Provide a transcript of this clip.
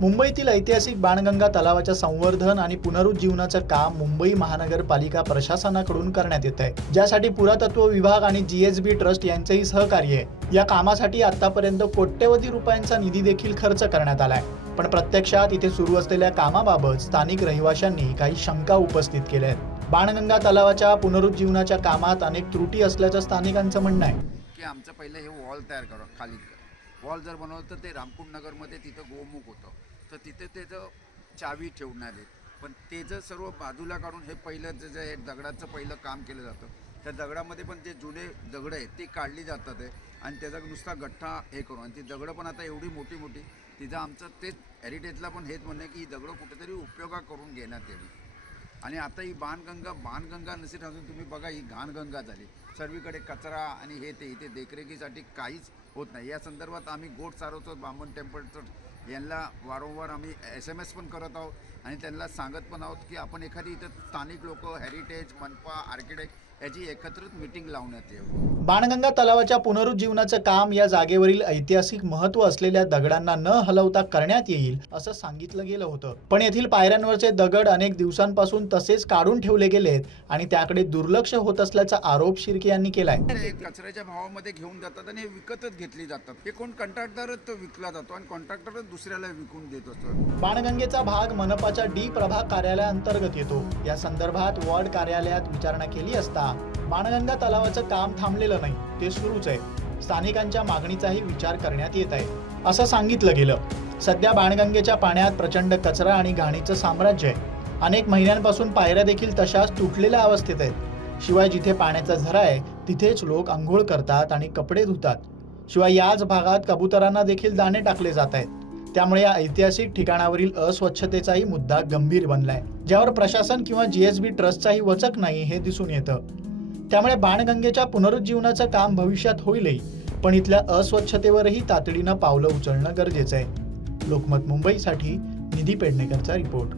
मुंबईतील ऐतिहासिक बाणगंगा तलावाच्या संवर्धन आणि पुनरुज्जीवनाचं काम मुंबई महानगरपालिका प्रशासनाकडून करण्यात येत आहे, ज्यासाठी पुरातत्व विभाग आणि जीएसबी ट्रस्ट यांचेही सहकार्य आहे। या कामासाठी आतापर्यंत कोट्यवधी रुपयांचा निधी देखील खर्च करण्यात आलाय, पण प्रत्यक्षात इथे सुरू असलेल्या कामाबाबत स्थानिक रहिवाशांनी काही शंका उपस्थित केल्या आहेत। बाणगंगा तलावाच्या पुनरुज्जीवनाच्या कामात अनेक त्रुटी असल्याचं स्थानिकांचं म्हणणं आहे की आमचं पहिलं हे वॉल तयार करा, खाली वॉल जर बनवलं तर ते रामकुंड नगरमध्ये तिथं गोमुख होतं, तर तिथे त्याचं चावी ठेवणार आहे, पण त्याचं सर्व बाजूला काढून हे पहिलं जे दगडाचं पहिलं काम केलं जातं, त्या दगडामध्ये पण जे जुने दगडं आहेत ती काढली जातात आहे आणि त्याचा नुसता गठ्ठा हे करून, आणि ती दगडं पण आता एवढी मोठी मोठी, तिथं आमचं तेच हेरिटेजला पण हेच म्हणणं आहे की ही दगडं कुठेतरी उपयोगा करून घेण्यात यावी। आणि आता ही बाणगंगा नसेल अजून तुम्ही बघा, ही घाणगंगा झाली, सर्वीकडे कचरा आणि हे ते, इथे देखरेखीसाठी काहीच होत नाही। या संदर्भात आम्ही गोट सारवतो बामण टेम्पलचं यांना वारंवार आम्ही SMS पण करत आहोत आणि त्यांना सांगत पण आहोत की आपण एखादी इथं स्थानिक लोक, हेरिटेज, मनपा, आर्किटेक्ट याची एकत्रित मीटिंग लावण्यात यावी। बाणगंगा तलावाच्या पुनरुज्जीवनाचं काम या जागेवरील ऐतिहासिक महत्त्व असलेल्या दगडांना न हलवता करण्यात येईल असं सांगितलं गेलं होतं, पण येथील पायऱ्यांवरचे दगड अनेक दिवसांपासून तसेच काढून ठेवले गेलेत आणि त्याकडे दुर्लक्ष होत असल्याचा आरोप शिर्के यांनी केलाय। कचऱ्याच्या भावामध्ये घेऊन जातात आणि विकतच घेतली जातात, हे कोण कंत्राटदारच तो विकला जातो आणि कॉन्ट्रॅक्टरच दुसऱ्याला विकून देत असतो। बाणगंगेचा भाग मनपाच्या डी प्रभाग कार्यालयाअंतर्गत येतो। या संदर्भात वॉर्ड कार्यालयात विचारणा केली असता बाणगंगा तलावाचं काम थांबलेलं नाही, ते सुरूच आहे। स्थानिकांच्या मागणीचाही विचार करण्यात येत आहे असं सांगितलं गेलं। सध्या बाणगंगेच्या पाण्यात प्रचंड कचरा आणि घाणीचं साम्राज्य आहे। अनेक महिन्यांपासून पायऱ्या देखील तशाच तुटलेल्या अवस्थेत आहेत। शिवाय जिथे पाण्याचा झरा आहे तिथेच लोक अंघोळ करतात आणि कपडे धुतात। शिवाय याच भागात कबुतरांना देखील दाणे टाकले जात आहेत। त्यामुळे या ऐतिहासिक ठिकाणावरील अस्वच्छतेचाही मुद्दा गंभीर बनलाय, ज्यावर प्रशासन किंवा जीएसबी ट्रस्टचाही वचक नाही हे दिसून येतं। त्यामुळे बाणगंगेच्या पुनरुज्जीवनाचं काम भविष्यात होईलही, पण इथल्या अस्वच्छतेवरही तातडीनं पावलं उचलणं गरजेचं आहे। लोकमत मुंबईसाठी निधी पेडणेकरचा रिपोर्ट।